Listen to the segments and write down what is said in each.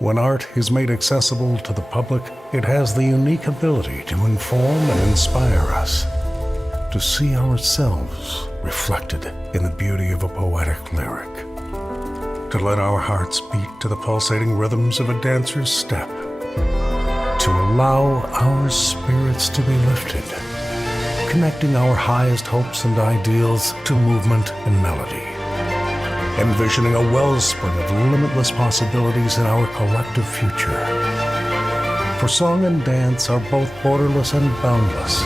When art is made accessible to the public, it has the unique ability to inform and inspire us, to see ourselves reflected in the beauty of a poetic lyric, to let our hearts beat to the pulsating rhythms of a dancer's step, to allow our spirits to be lifted, connecting our highest hopes and ideals to movement and melody, envisioning a wellspring of limitless possibilities in our collective future. For song and dance are both borderless and boundless.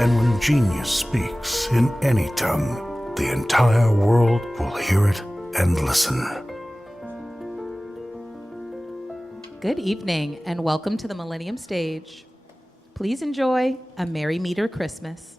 And when genius speaks in any tongue, the entire world will hear it and listen. Good evening and welcome to the Millennium Stage. Please enjoy A Merry Meter Christmas.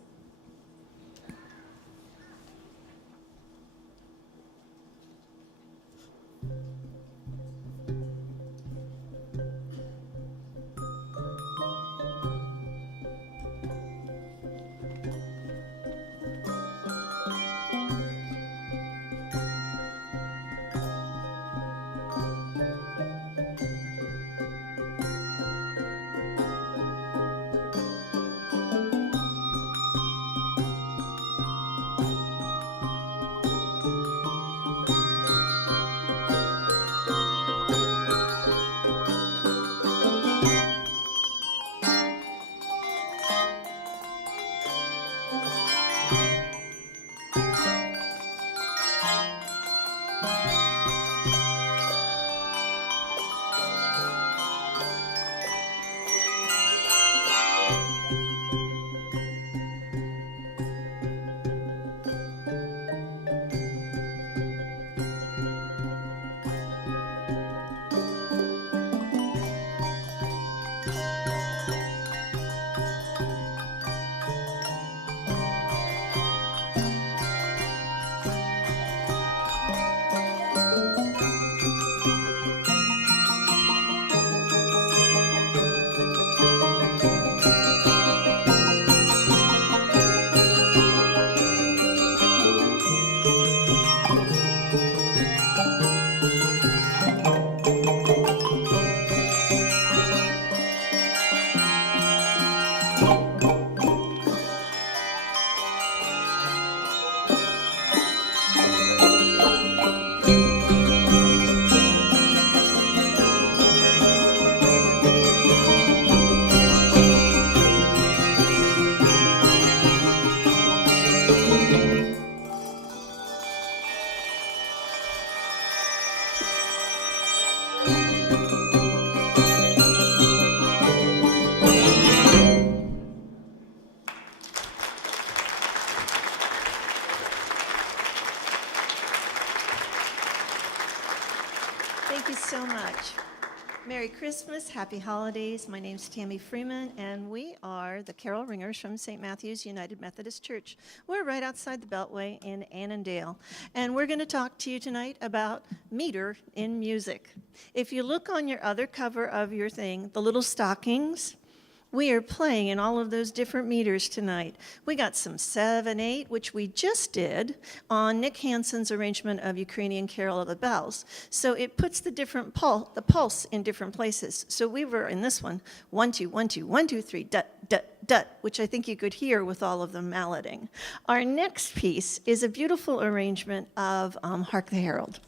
Thank you so much. Merry Christmas, Happy Holidays. My name's Tamara Freeman, and we are the carol ringers from St. Matthew's United Methodist Church. We're right outside the Beltway in Annandale, and we're going to talk to you tonight about meter in music. If you look on your other cover of your thing, the little stockings, we are playing in all of those different meters tonight. We got some 7/8, which we just did on Nick Hansen's arrangement of Ukrainian Carol of the Bells. So it puts the different the pulse in different places. So we were in this one, 1 2 1 2 1 2 3 dut dut dut, which I think you could hear with all of the malleting. Our next piece is a beautiful arrangement of Hark the Herald.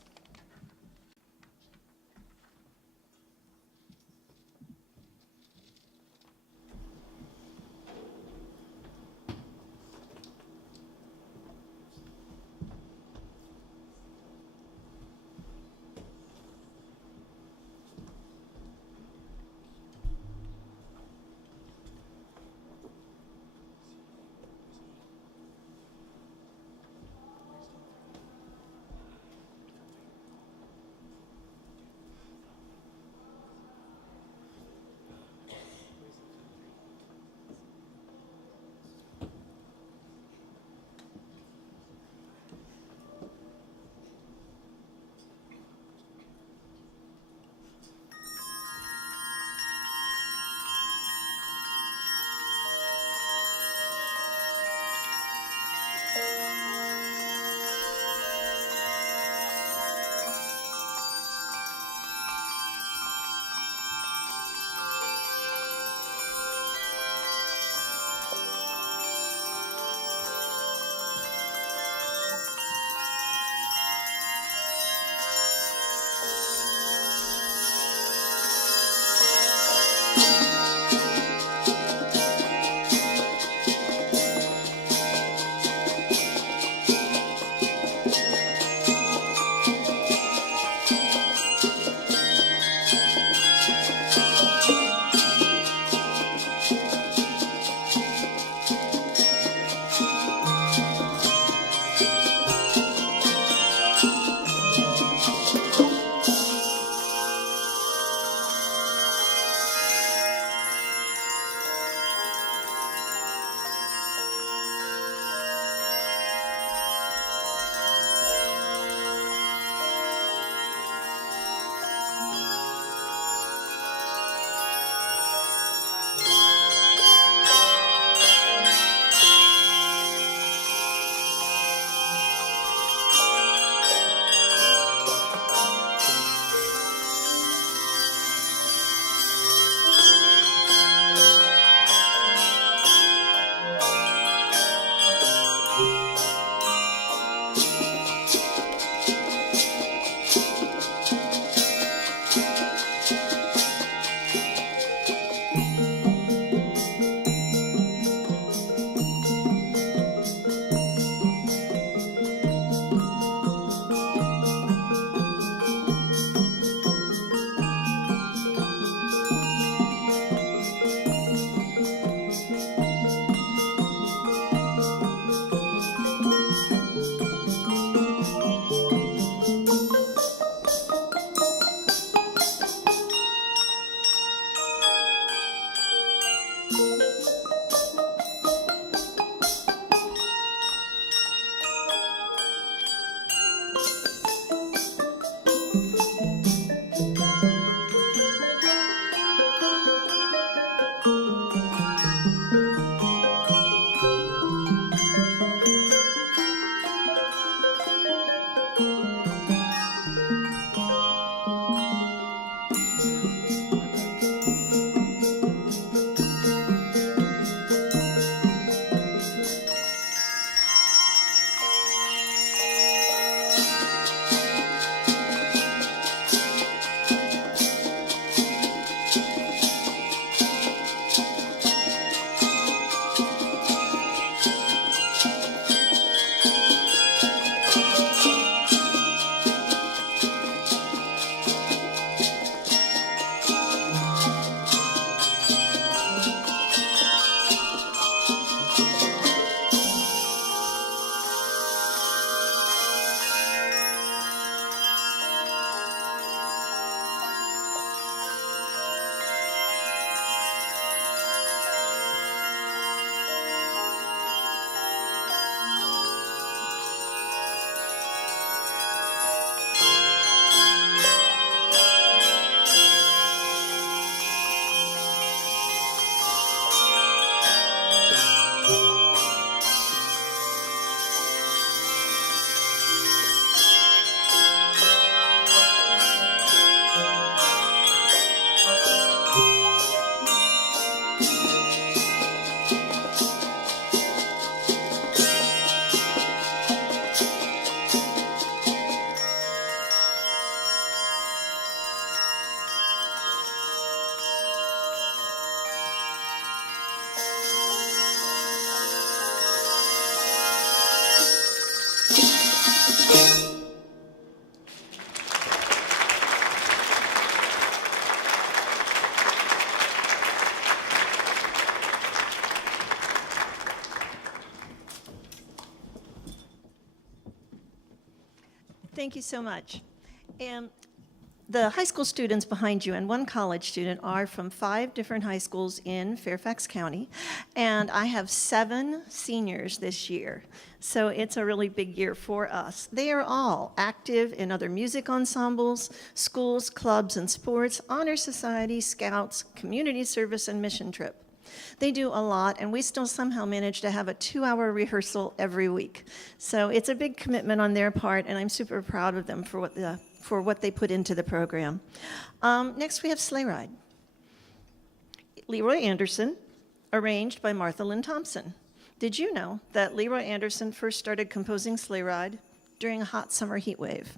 Thank you so much. And the high school students behind you and one college student are from 5 different high schools in Fairfax County, and I have 7 seniors this year. So it's a really big year for us. They are all active in other music ensembles, schools, clubs, and sports, honor society, scouts, community service, and mission trip. They do a lot, and we still somehow manage to have a 2-hour rehearsal every week. So it's a big commitment on their part, and I'm super proud of them for what they put into the program. Next, we have Sleigh Ride. Leroy Anderson, arranged by Martha Lynn Thompson. Did you know that Leroy Anderson first started composing Sleigh Ride during a hot summer heat wave?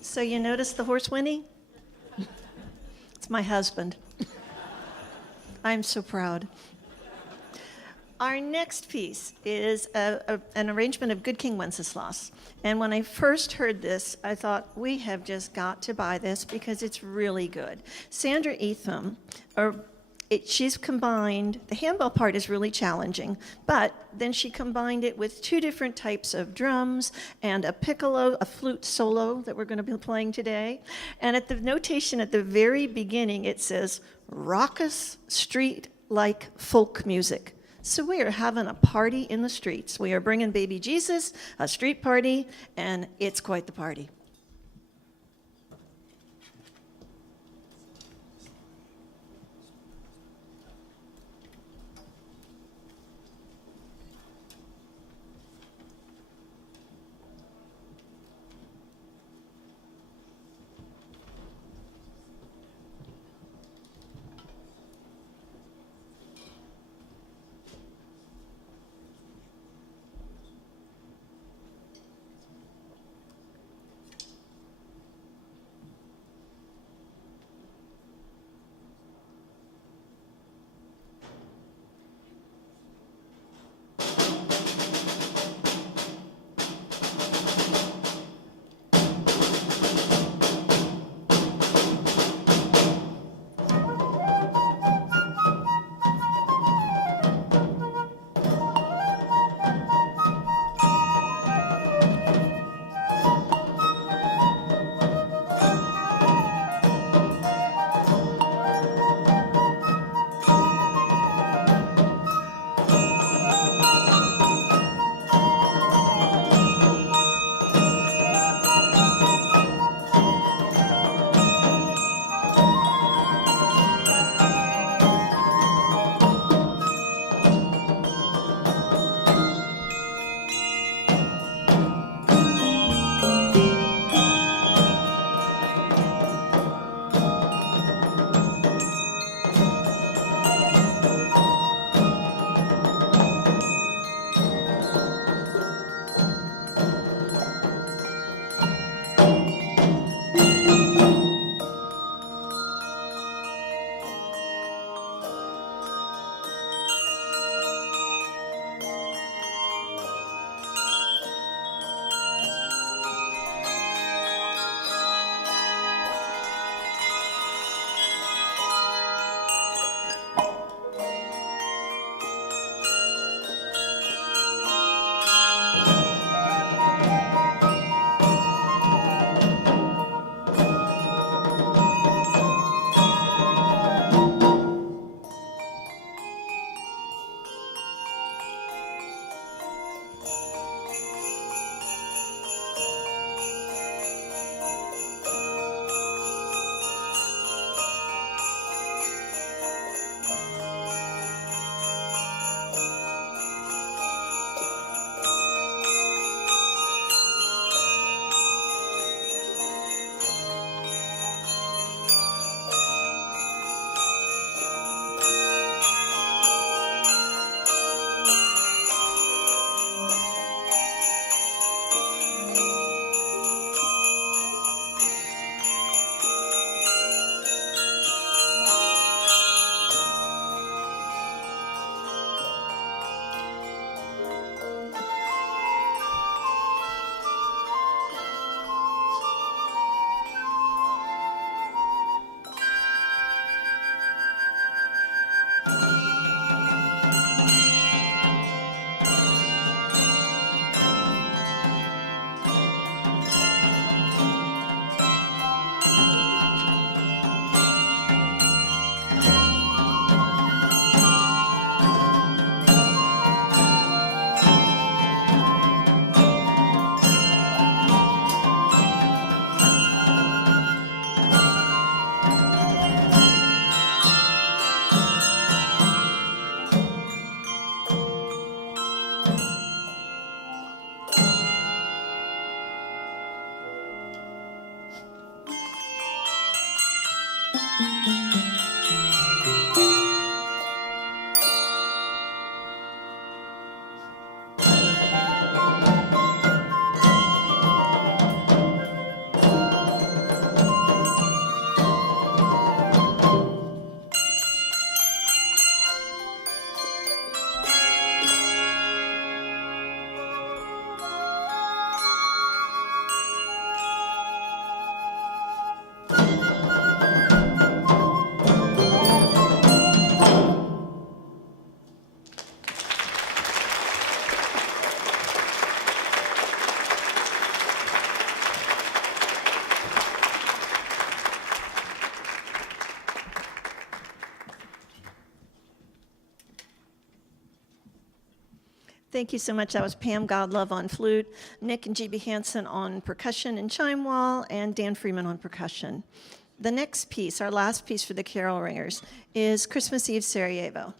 So you notice the horse whinny? It's my husband. I'm so proud. Our next piece is an arrangement of Good King Wenceslas. And when I first heard this, I thought, we have just got to buy this because it's really good. Sandra Etham, she's combined, the handbell part is really challenging, but then she combined it with 2 different types of drums and a piccolo, a flute solo that we're going to be playing today. And at the notation at the very beginning, it says, "Raucous Street like folk music. So we are having a party in the streets. We are bringing baby Jesus, a street party, and it's quite the party. Thank you so much. That was Pam Godlove on flute, Nick and G.B. Hansen on percussion and chime wall, and Dan Freeman on percussion. The next piece, our last piece for the Carol Ringers, is Christmas Eve Sarajevo.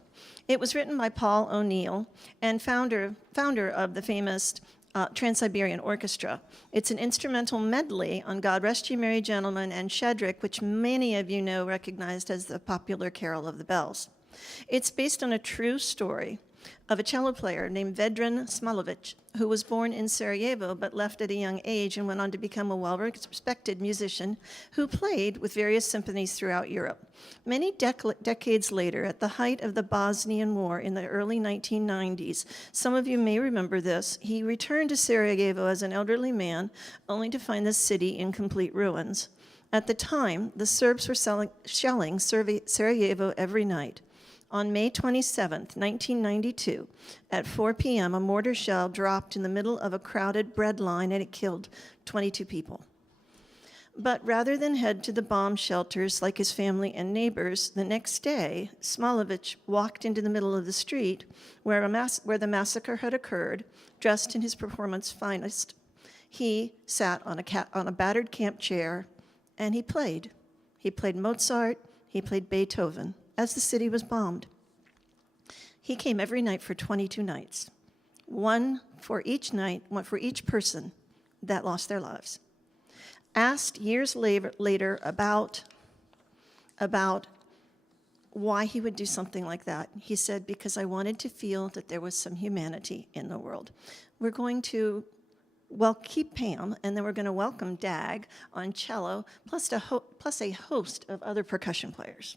It was written by Paul O'Neill and founder of the famous Trans-Siberian Orchestra. It's an instrumental medley on God Rest Ye Merry Gentlemen and Shadrach, which many of you know recognized as the popular Carol of the Bells. It's based on a true story of a cello player named Vedran Smalovic, who was born in Sarajevo but left at a young age and went on to become a well-respected musician who played with various symphonies throughout Europe. Many decades later, at the height of the Bosnian War in the early 1990s, some of you may remember this, he returned to Sarajevo as an elderly man, only to find the city in complete ruins. At the time, the Serbs were shelling Sarajevo every night. On May 27, 1992, at 4 p.m., a mortar shell dropped in the middle of a crowded bread line and it killed 22 people. But rather than head to the bomb shelters like his family and neighbors, the next day, Smalovic walked into the middle of the street where the massacre had occurred, dressed in his performance finest. He sat on a battered camp chair, and he played. He played Mozart, he played Beethoven, as the city was bombed. He came every night for 22 nights, one for each person that lost their lives. Asked years later about why he would do something like that, he said, because I wanted to feel that there was some humanity in the world. We're going to keep Pam, and then we're going to welcome Dag on cello, plus a host of other percussion players.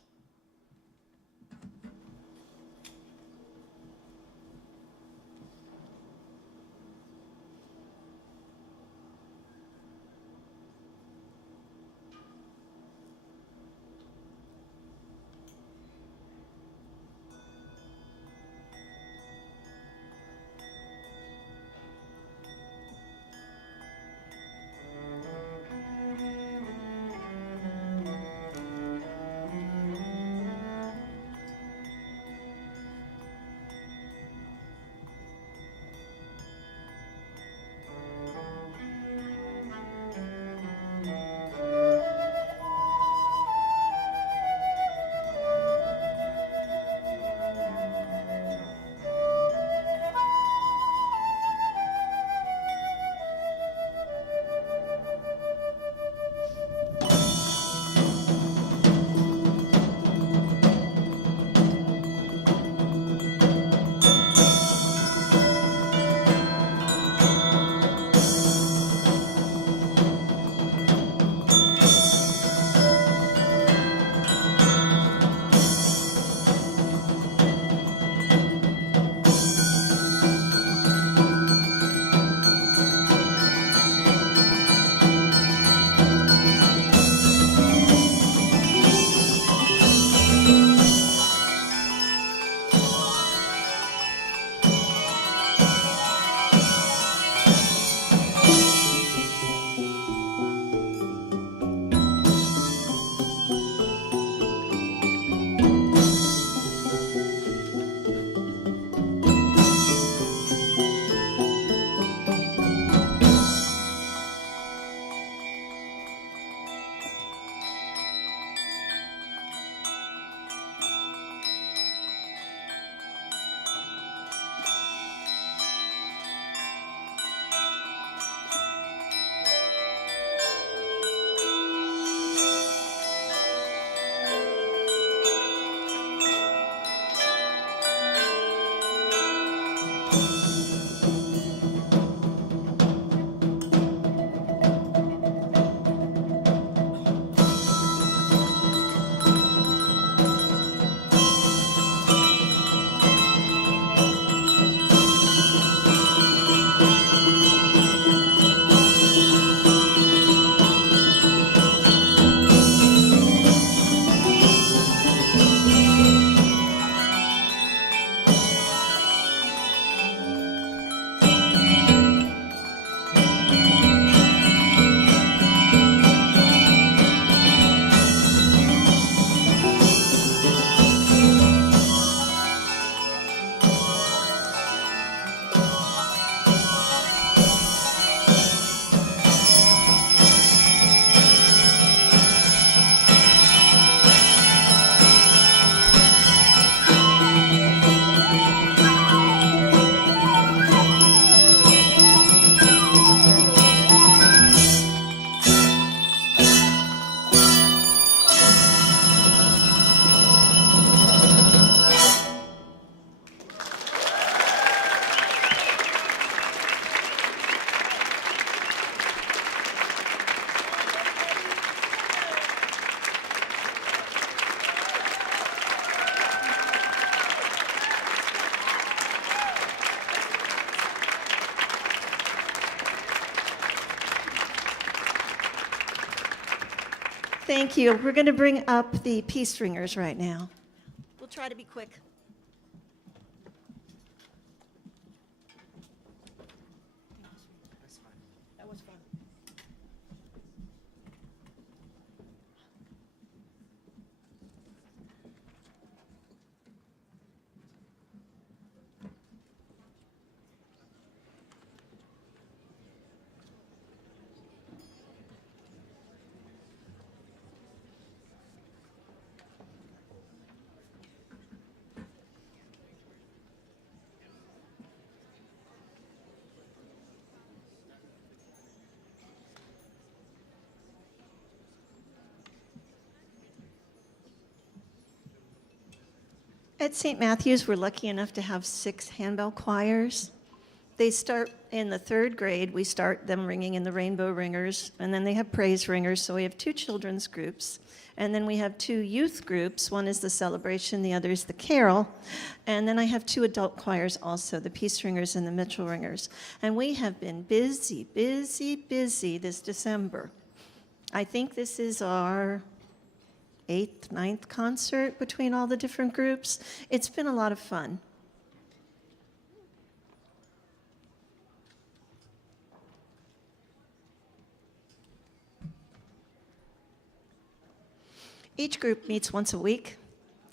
Thank you. We're going to bring up the peace ringers right now. We'll try to be quick. That was fun. At St. Matthew's, we're lucky enough to have 6 handbell choirs. They start in the 3rd grade. We start them ringing in the rainbow ringers, and then they have praise ringers. So we have 2 children's groups, and then we have 2 youth groups. One is the celebration, the other is the carol. And then I have 2 adult choirs also, the peace ringers and the Mitchell ringers. And we have been busy, busy, busy this December. I think this is our 8th, 9th concert between all the different groups. It's been a lot of fun. Each group meets once a week,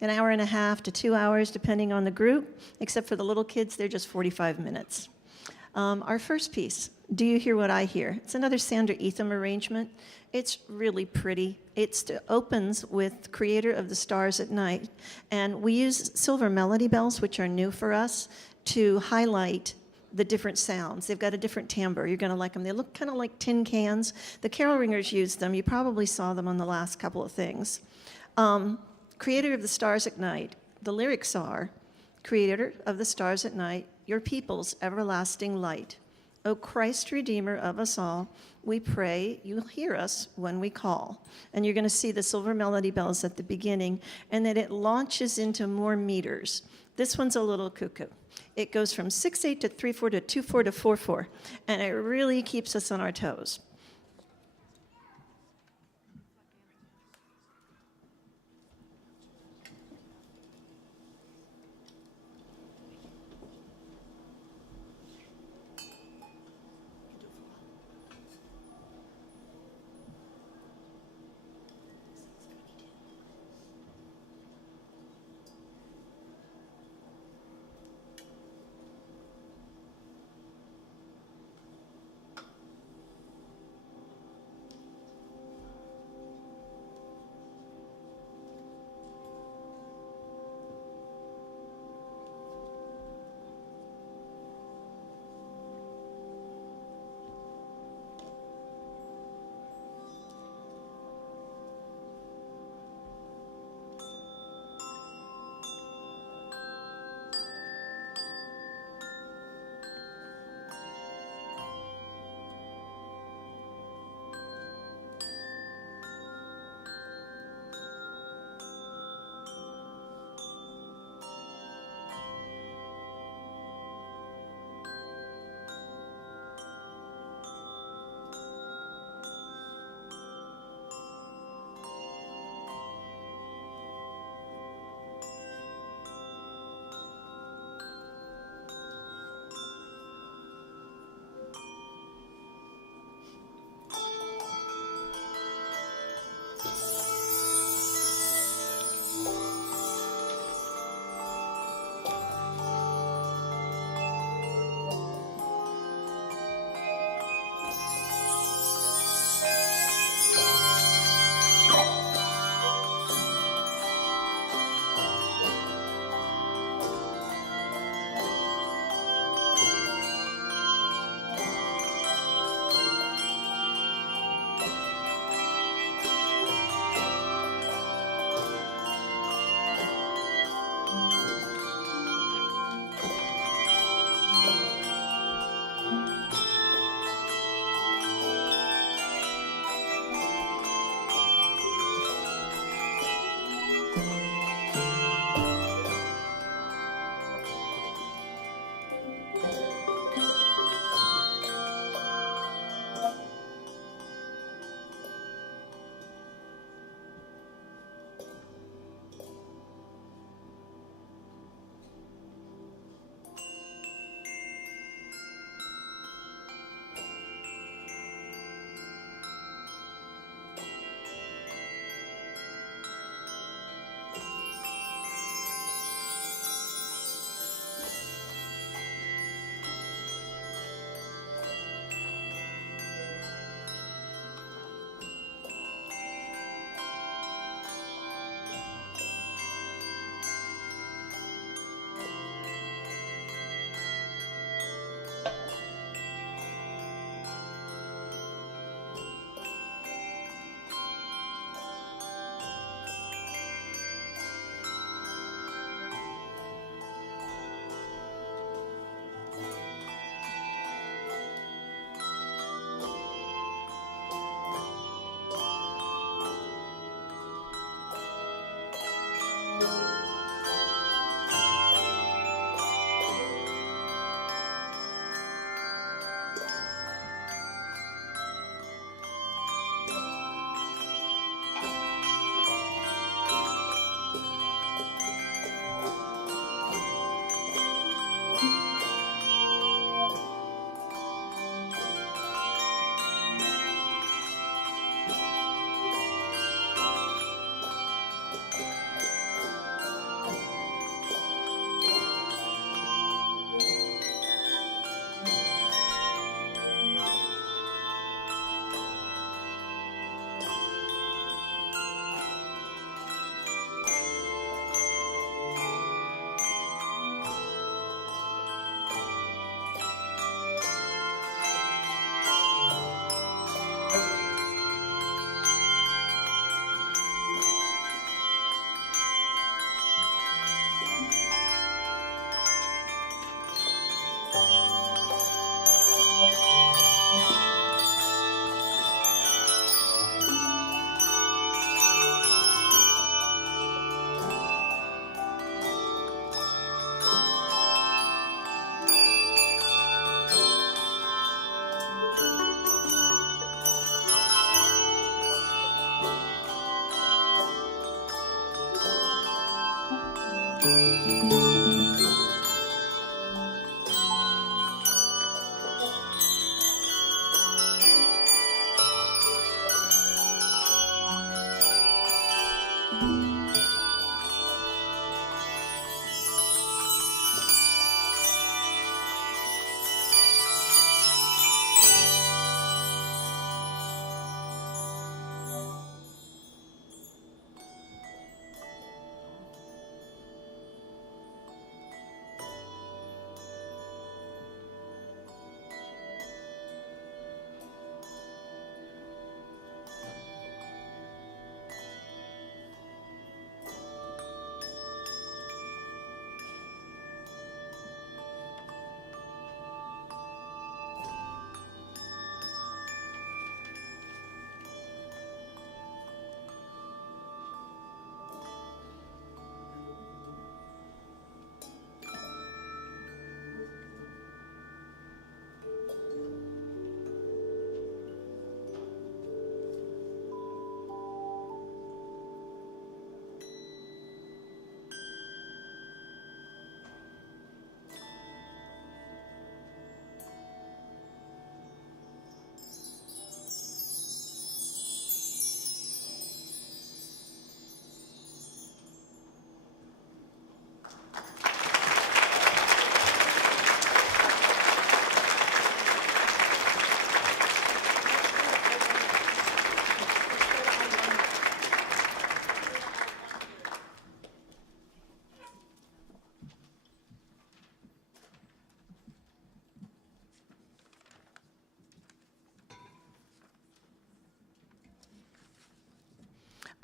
an hour and a half to 2 hours, depending on the group. Except for the little kids, they're just 45 minutes. Our first piece, Do You Hear What I Hear? It's another Sandra Etham arrangement. It's really pretty. It opens with Creator of the Stars at Night, and we use silver melody bells, which are new for us, to highlight the different sounds. They've got a different timbre. You're going to like them. They look kind of like tin cans. The carol ringers use them. You probably saw them on the last couple of things. Creator of the Stars at Night. The lyrics are, Creator of the stars at night, your people's everlasting light. O Christ, Redeemer of us all, we pray you'll hear us when we call. And you're going to see the silver melody bells at the beginning, and then it launches into more meters. This one's a little cuckoo. It goes from 6/8 to 3/4 to 2/4 to 4/4, and it really keeps us on our toes.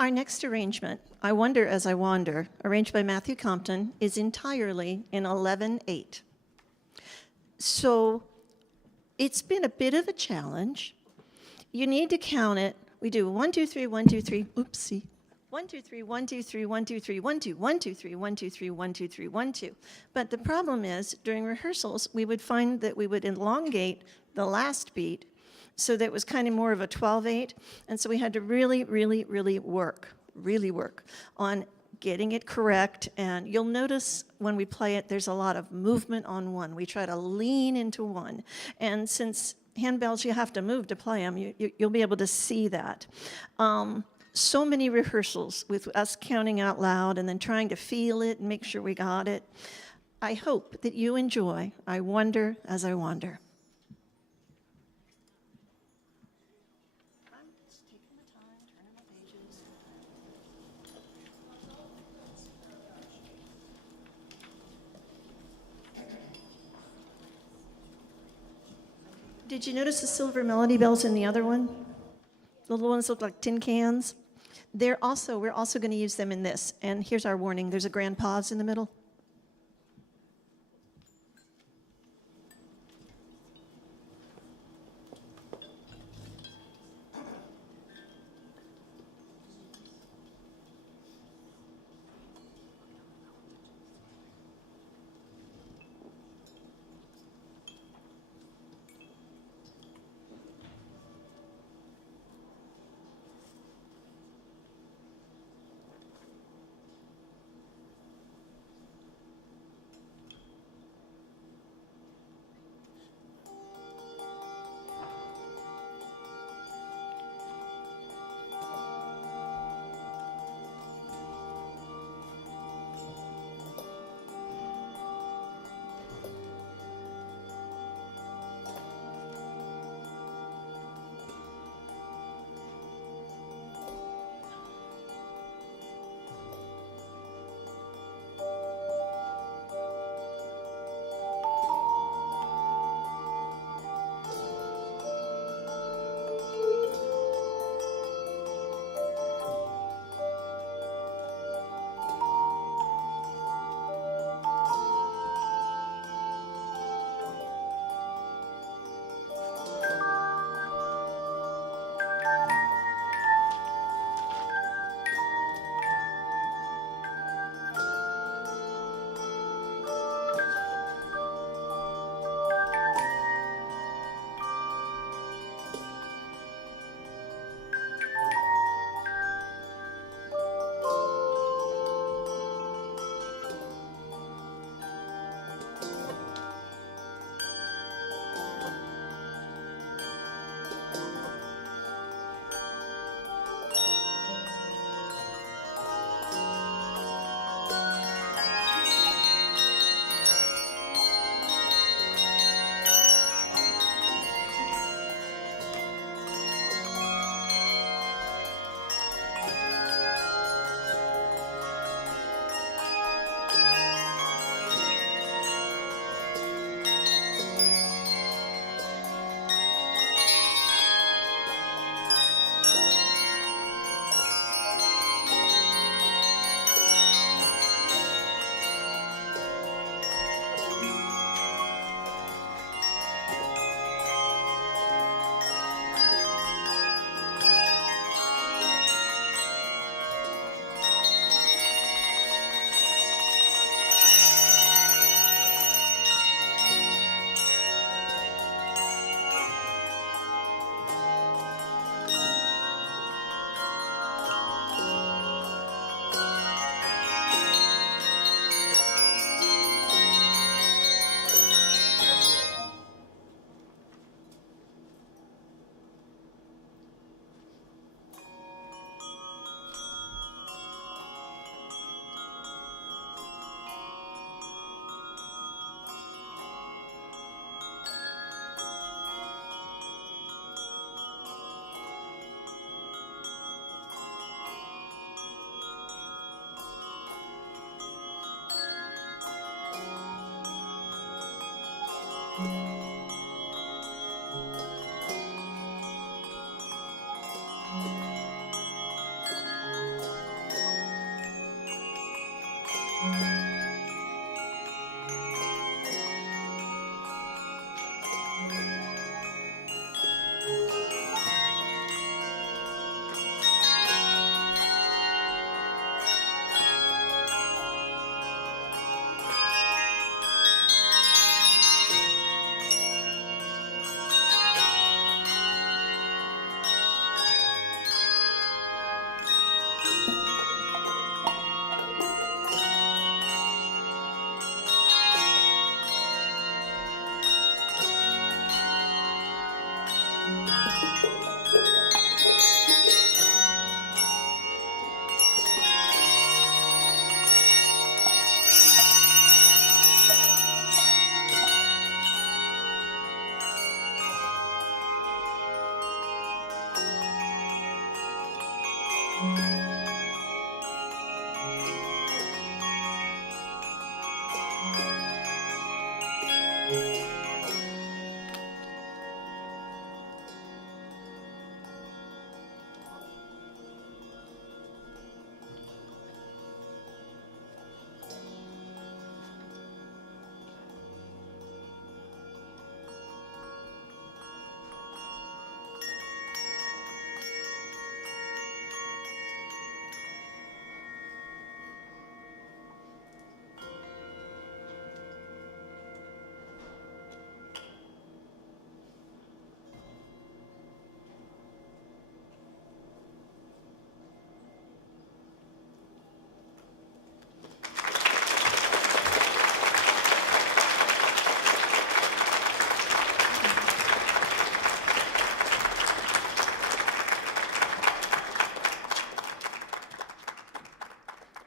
Our next arrangement, I Wonder as I Wander, arranged by Matthew Compton, is entirely in 11/8. So it's been a bit of a challenge. You need to count it. We do 1, 2, 3, 1, 2, 3. Oopsie. 1, 2, 3, 1, 2, 3, 1, 2, 3, 1, 2, 1, 2, 3, 1, 2, 3, 1, 2, 3, 1, 2. But the problem is, during rehearsals, we would find that we would elongate the last beat so that it was kind of more of a 12/8. And so we had to really work on getting it correct. And you'll notice when we play it, there's a lot of movement on one. We try to lean into one. And since handbells, you have to move to play them, you'll be able to see that. So many rehearsals with us counting out loud and then trying to feel it and make sure we got it. I hope that you enjoy I Wonder as I Wander. I'm just taking my time, turning my pages. Did you notice the silver melody bells in the other one? The little ones look like tin cans. We're also going to use them in this. And here's our warning. There's a grand pause in the middle.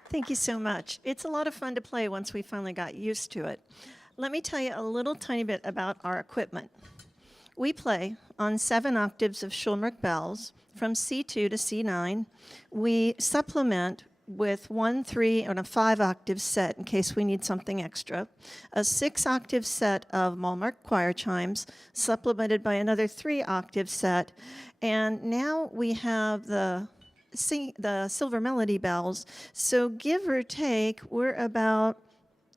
Thank you so much. It's a lot of fun to play once we finally got used to it. Let me tell you a little tiny bit about our equipment. We play on 7 octaves of Schulmerich bells from C2 to C9. We supplement with 1, 3, and a 5 octave set in case we need something extra, a 6 octave set of Malmark choir chimes, supplemented by another 3 octave set, and now we have the silver melody bells. So give or take, we're about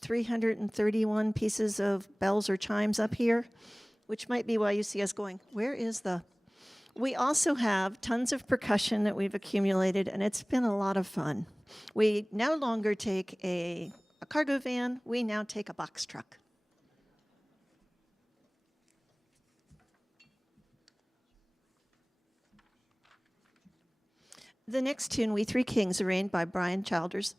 331 pieces of bells or chimes up here, which might be why you see us going, where is the... We also have tons of percussion that we've accumulated, and it's been a lot of fun. We no longer take a cargo van, we now take a box truck. The next tune, We Three Kings, arranged by Brian Childers,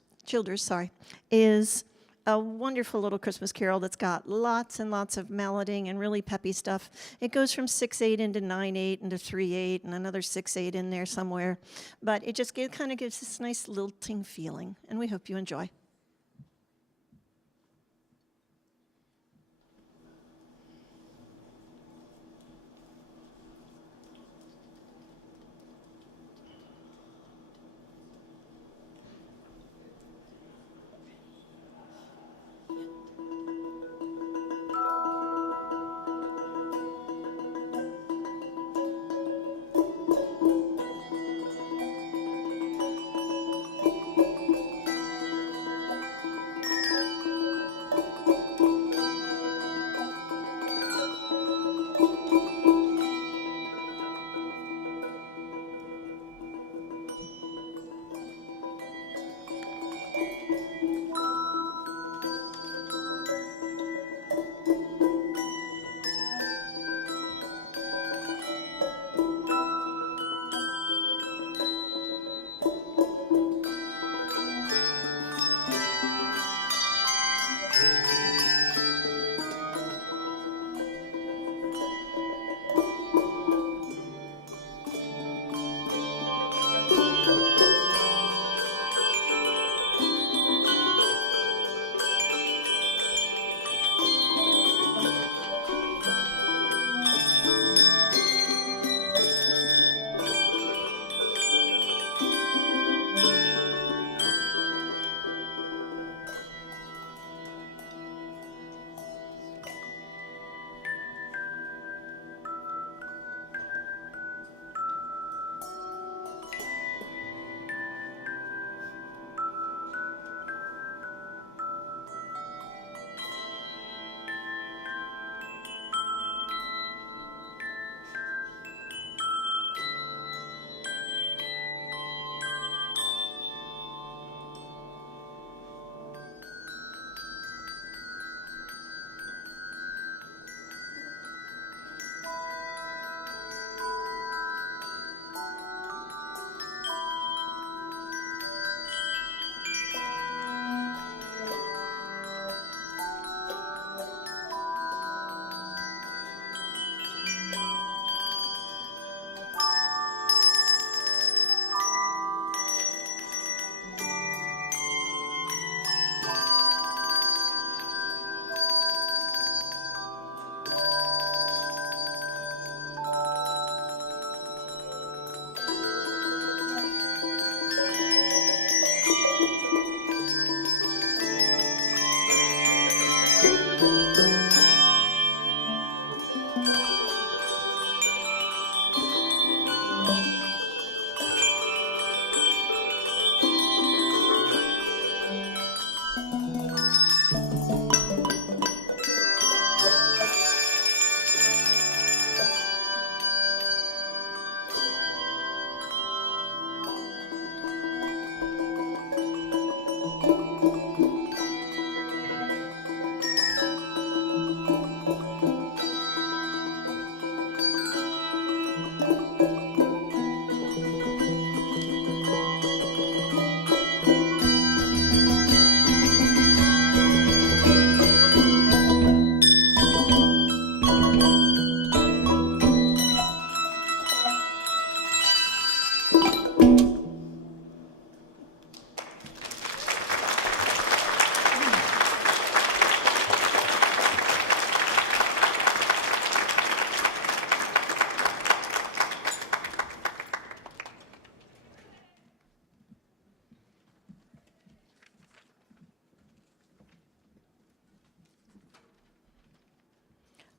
is a wonderful little Christmas carol that's got lots and lots of meloding and really peppy stuff. It goes from 6/8 into 9/8 into 3/8 and another 6/8 in there somewhere. But it just kind of gives this nice lilting feeling, and we hope you enjoy.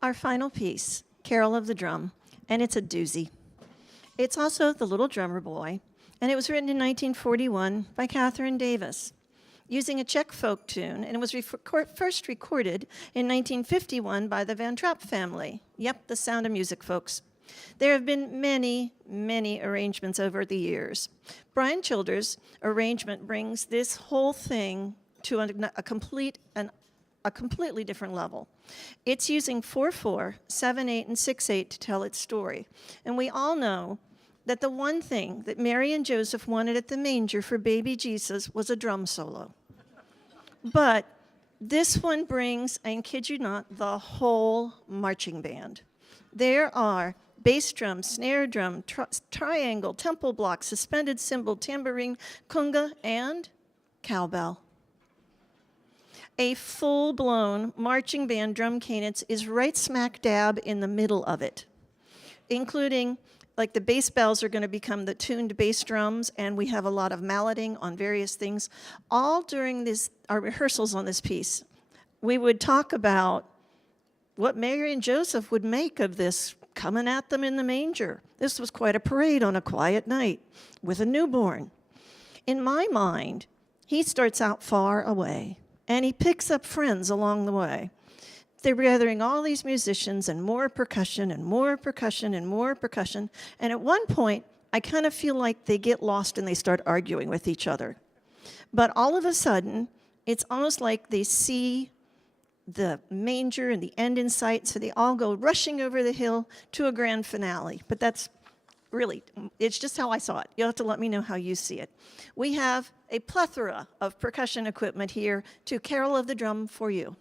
Our final piece, Carol of the Drum, and it's a doozy. It's also The Little Drummer Boy, and it was written in 1941 by Catherine Davis using a Czech folk tune, and it was first recorded in 1951 by the Van Trapp family. Yep, The Sound of Music, folks. There have been many, many arrangements over the years. Brian Childers' arrangement brings this whole thing to a completely different level. It's using 4/4, 7/8, and 6/8 to tell its story. And we all know that the one thing that Mary and Joseph wanted at the manger for baby Jesus was a drum solo. But this one brings, I kid you not, the whole marching band. There are bass drum, snare drum, triangle, tempo block, suspended cymbal, tambourine, conga, and cowbell. A full-blown marching band drum cadence is right smack dab in the middle of it, including, like, the bass bells are going to become the tuned bass drums, and we have a lot of malleting on various things. All during our rehearsals on this piece, we would talk about what Mary and Joseph would make of this coming at them in the manger. This was quite a parade on a quiet night with a newborn. In my mind, he starts out far away, and he picks up friends along the way. They're gathering all these musicians and more percussion and more percussion and more percussion. And at one point, I kind of feel like they get lost and they start arguing with each other. But all of a sudden, it's almost like they see the manger and the end in sight, so they all go rushing over the hill to a grand finale. But that's really, it's just how I saw it. You'll have to let me know how you see it. We have a plethora of percussion equipment here to Carol of the Drum for you.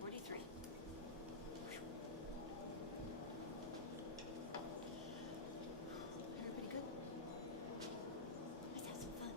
43. Everybody good? Let's have some fun.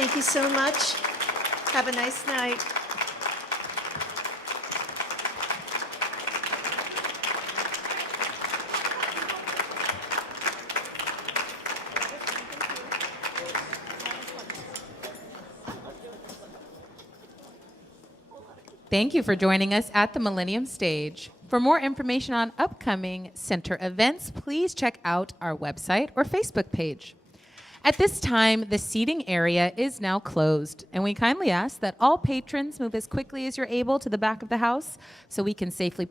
Thank you so much. Have a nice night. Thank you for joining us at the Millennium Stage. For more information on upcoming center events, please check out our website or Facebook page. At this time, the seating area is now closed, and we kindly ask that all patrons move as quickly as you're able to the back of the house so we can safely put